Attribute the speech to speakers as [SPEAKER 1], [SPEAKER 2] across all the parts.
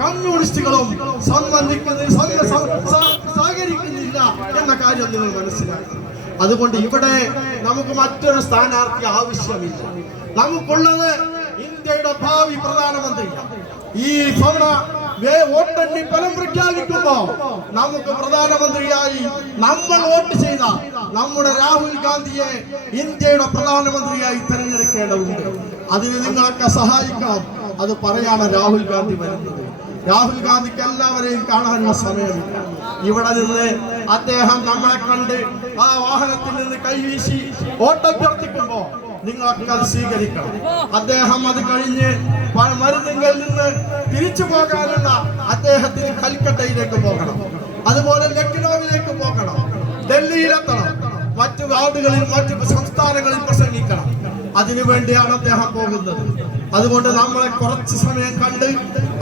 [SPEAKER 1] കമ്മ്യൂണിസ്റ്റുകളും സംബന്ധിക്കുന്ന സംഘ- സ- സ- സഹകരിക്കുന്നില്ല എന്ന കാര്യം നിങ്ങൾ മനസ്സിലാക്കണം. അതുകൊണ്ട് ഇവിടെ നമുക്ക് മറ്റൊരു സ്ഥാനാർത്ഥി ആവശ്യമില്ല. നമുക്കുള്ളത് ഇന്ത്യയുടെ ഭാവി പ്രധാനമന്ത്രി ഈ തവണ വോട്ടെണ്ണി ഫലം പ്രഖ്യാപിക്കുമ്പോ നമുക്ക് പ്രധാനമന്ത്രിയായി നമ്മൾ വോട്ട് ചെയ്ത നമ്മുടെ രാഹുൽ ഗാന്ധിയെ ഇന്ത്യയുടെ പ്രധാനമന്ത്രിയായി തെരഞ്ഞെടുക്കേണ്ടതുണ്ട്. അതിന് നിങ്ങളൊക്കെ സഹായിക്കണം. അത് പറയാണ് രാഹുൽ ഗാന്ധി വരുന്നത്. രാഹുൽ ഗാന്ധിക്ക് എല്ലാവരെയും കാണാനുള്ള സമയം ഇവിടെ നിന്ന് അദ്ദേഹം നമ്മളെ കണ്ട് ആ വാഹനത്തിൽ നിന്ന് കൈവീശി ഓട്ടഭ്യർത്ഥിക്കുമ്പോ നിങ്ങൾക്ക് അത് സ്വീകരിക്കണം. അദ്ദേഹം അത് കഴിഞ്ഞ് മരുന്നുകളിൽ നിന്ന് തിരിച്ചു പോകാനുള്ള അദ്ദേഹത്തിന് കൽക്കട്ടയിലേക്ക് പോകണം. അതുപോലെ ലക്നൌവിലേക്ക് പോകണം. ഡൽഹിയിലെത്തണം. മറ്റു വാർഡുകളിൽ മറ്റു സംസ്ഥാനങ്ങളിൽ അതിനു വേണ്ടിയാണ് അദ്ദേഹം പോകുന്നത്. അതുകൊണ്ട് നമ്മളെ കുറച്ച് സമയം കണ്ട്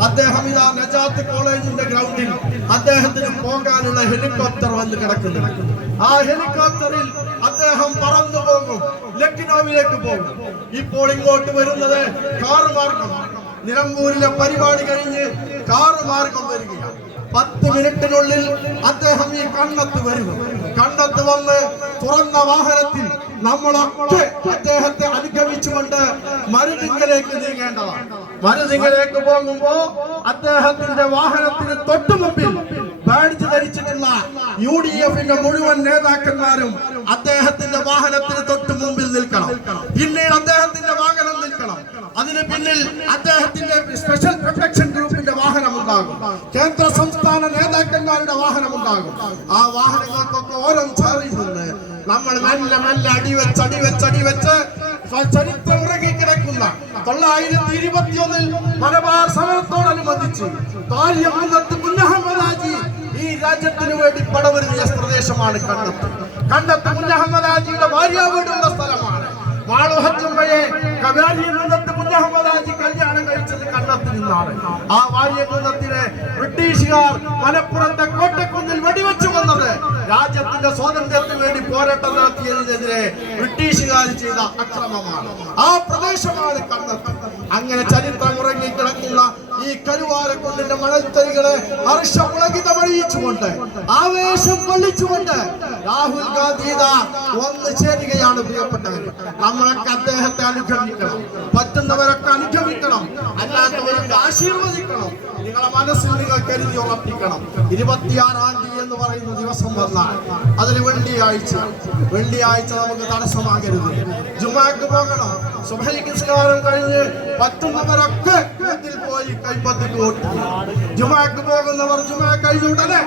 [SPEAKER 1] അദ്ദേഹം ഇതാ നജാത്ത് കോളേജിന്റെ ഗ്രൗണ്ടിൽ അദ്ദേഹത്തിന് പോകാനുള്ള ഹെലികോപ്റ്റർ വന്ന് കിടക്കുന്നു. ആ ഹെലികോപ്റ്ററിൽ അദ്ദേഹം പറന്നു പോകും. ലക്നൌവിലേക്ക് പോകും. ഇപ്പോൾ ഇങ്ങോട്ട് വരുന്നത് കാർ മാർഗം. നിലമ്പൂരിലെ പരിപാടി കഴിഞ്ഞ് കാർ മാർഗം വരികയാണ്. പത്ത് മിനിറ്റിനുള്ളിൽ അദ്ദേഹം ഈ കണ്ണത്ത് വരുന്നു. കണ്ണത്ത് വന്ന് തുറന്ന വാഹനത്തിൽ നമ്മളൊക്കെ അദ്ദേഹത്തെ അനുഗമിച്ചുകൊണ്ട് മരുതിങ്കലേക്ക് നീങ്ങേണ്ടതാണ്. മരുതിങ്കലേക്ക് പോകുമ്പോ അദ്ദേഹത്തിന്റെ വാഹനത്തിന് തൊട്ടുമുമ്പിൽ ബാഡ്ജ് ധരിച്ചിട്ടുള്ള യു ഡി എഫിന്റെ മുഴുവൻ നേതാക്കന്മാരും അദ്ദേഹത്തിന്റെ വാഹനത്തിന് തൊട്ട് മുമ്പിൽ നിൽക്കണം. പിന്നീട് അദ്ദേഹത്തിന്റെ വാഹനം നിൽക്കണം. അതിന് പിന്നിൽ അദ്ദേഹത്തിന്റെ സ്പെഷ്യൽ പ്രൊട്ടക്ഷൻ ഗ്രൂപ്പിന്റെ വാഹനം ഉണ്ടാകും കേന്ദ്ര സംസ്ഥാന നേതാക്കന്മാരുടെ വാഹനം ഉണ്ടാകും ആ വാഹനങ്ങൾക്കൊക്കെ ഓരോ ചാറിൽ നിന്ന് നമ്മൾ നല്ല നല്ല അടി വെച്ച് അടി വെച്ച് ചരിത്രം ഉറങ്ങി കിടക്കുന്ന തൊള്ളായിരത്തി ഇരുപത്തിയൊന്നിൽ മലബാർ സമരത്തോടനുബന്ധിച്ച് മുന്നഹമ്മദാജി ഈ രാജ്യത്തിന് വേണ്ടി പടവരുന്ന പ്രദേശമാണ് കണ്ടത്ത് കണ്ടത്ത് മുന്നഹമ്മദാജിയുടെ ഭാര്യ വീടുള്ള സ്ഥലമാണ്. വാളുഹച്ചുമ്പയെ കവാലിയകുന്നത്ത് മുന്നഹമ്മദാജി കല്യാണം കഴിച്ചത് കണ്ടത്തിൽ നിന്നാണ് ആ വാര്യകുന്നത്തിനെ ബ്രിട്ടീഷുകാർ മലപ്പുറത്തെ വന്നത് രാജ്യത്തിന്റെ സ്വാതന്ത്ര്യത്തിന് വേണ്ടി പോരാട്ടം നടത്തിയതിനെതിരെ ബ്രിട്ടീഷുകാർ ചെയ്ത അക്രമമാണ്. ആ പ്രദേശമാണ് കണ്ടത് അങ്ങനെ ചരിത്രം ഉറങ്ങി കിടക്കുന്ന ഈ കരുവാരക്കുണ്ടിന്റെ മണൽത്തരികളെ ഹർഷമുളകിതമണിയിച്ചുകൊണ്ട് ആവേശം കൊള്ളിച്ചുകൊണ്ട് രാഹുൽ ഗാന്ധി ഒന്ന് ചേരുകയാണ് പ്രിയപ്പെട്ടവർ നമ്മളൊക്കെ അദ്ദേഹത്തെ അനുഗമിക്കണം ആശീർവദിക്കണം. നിങ്ങളെ മനസ്സിൽ നിങ്ങൾ കരുതി ഉറപ്പിക്കണം. ഇരുപത്തിയാറാം തീയതി എന്ന് പറയുന്ന ദിവസം വന്നാൽ അതിന് വെള്ളിയാഴ്ച. വെള്ളിയാഴ്ച നമുക്ക് തടസ്സമാകരുത്. ജുമാക്ക് പോകണം. സുഭരിക്ക് നിസ്കാരം കഴിഞ്ഞ് പറ്റുന്നവരൊക്കെ പോയി കൈപ്പത്തിക്ക് വോട്ട്. ജുമാക്ക് പോകുന്നവർ ജുമാ കഴിഞ്ഞ ഉടനെ